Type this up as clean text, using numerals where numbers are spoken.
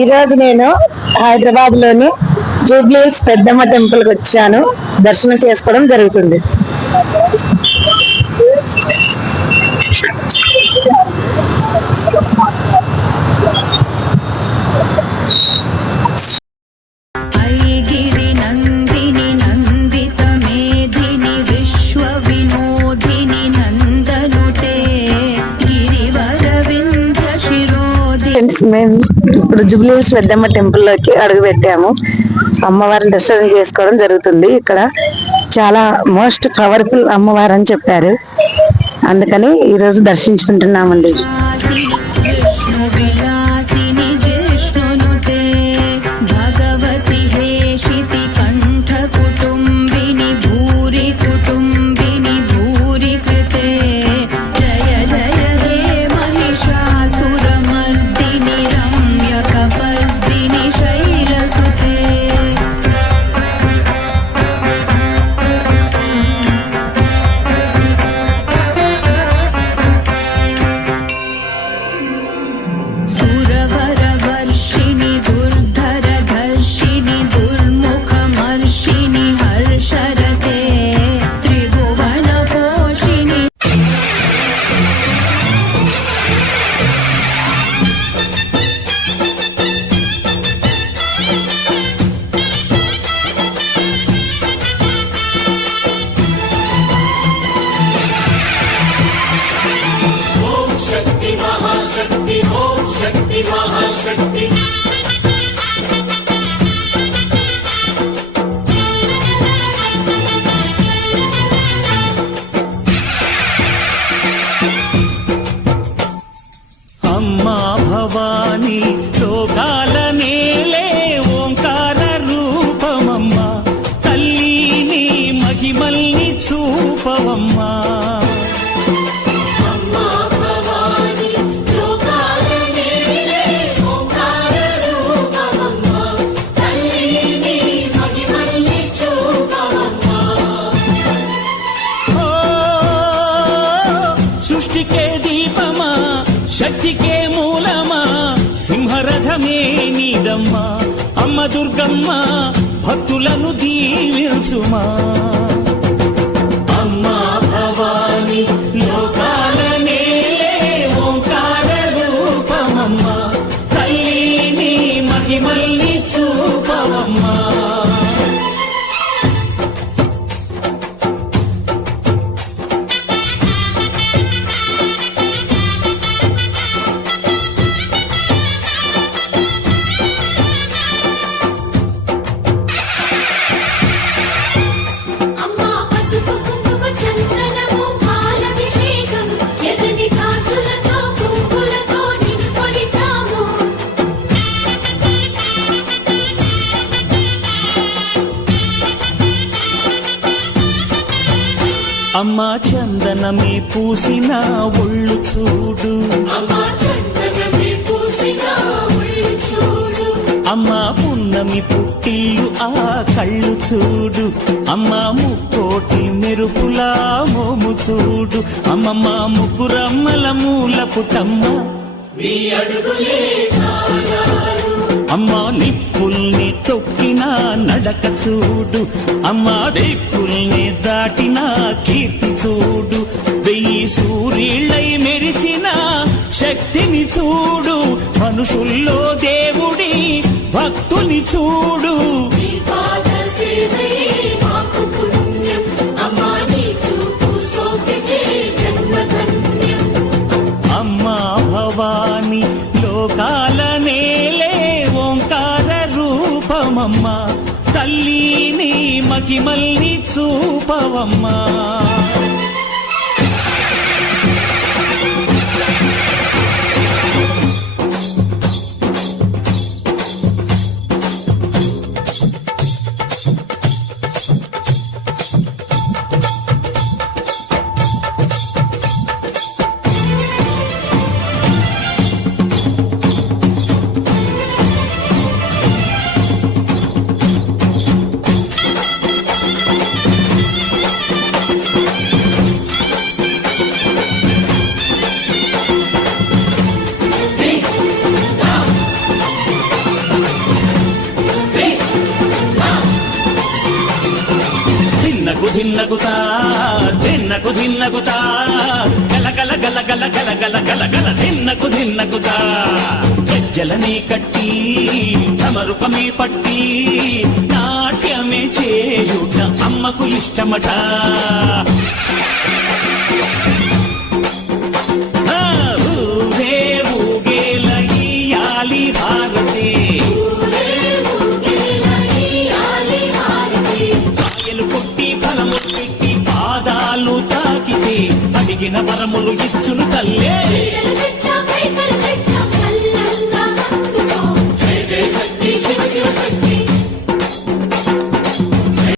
ఈరోజు నేను హైదరాబాద్ లోని జూబ్లీహిల్స్ పెద్దమ్మ టెంపుల్ కి వచ్చాను. దర్శనం చేసుకోవడం జరుగుతుంది. మేము ఇప్పుడు జూబ్లీహిల్స్ పెద్దమ్మ టెంపుల్ లోకి అడుగు పెట్టాము. అమ్మవారిని దర్శనం చేసుకోవడం జరుగుతుంది. ఇక్కడ చాలా మోస్ట్ పవర్ఫుల్ అమ్మవారు అని చెప్పారు, అందుకని ఈరోజు దర్శించుకుంటున్నామండి. అమ్మా భవానీ లోకాల నేలే ఓంకార రూపమమ్మా, తల్లిని మహిమల్ని చూపవమ్మా. సృష్టికే దీపమా, శక్తికే మూలమా, సింహరథమే నీదమ్మా. అమ్మ దుర్గమ్మ భక్తులను దీవించుమా. అమ్మా భవానీ లోకాల నేలే ఓంకార రూపమమ్మా, తల్లిని మహిమల్ని చూపవమ్మా. అమ్మా చందనమే పూసిన ఒళ్ళు చూడు, అమ్మా పున్నమి పుట్టిల్లు ఆ కళ్ళు చూడు, అమ్మా ముక్కోటి మెరుపులా మోము చూడు. అమ్మమ్మ ముగ్గురమ్మల మూల పుటమ్మ, అమ్మా నిప్పుల్ని తొక్కిన నడక చూడు, అమ్మా దిక్కుల్ని దాటిన కీర్తి చూడు. 1000 సూర్యుళ్ళై మెరిసిన శక్తిని చూడు, మనుషుల్లో దేవుడి భక్తుని చూడు. అమ్మా భవానీ లోకాల నేలే ఓంకార రూపమమ్మా, తల్లిని మహిమల్ని చూపవమ్మా. ధిన్నకుతా ధిన్నకు ధిన్నకుతా గల గల గల గల గల గల గల గల ధిన్నకు ధిన్నకుతా గజ్జలనే కట్టి తమరుపమే పట్టి నాట్యమే చేయుట అమ్మకు ఇష్టమట ఊరే ఊగేల ఇయ్యాలి హారతి కాయలు కొట్టి ఫలము పెట్టి పాదాలు తాకితే అడిగిన వరములు ఇచ్చును తల్లే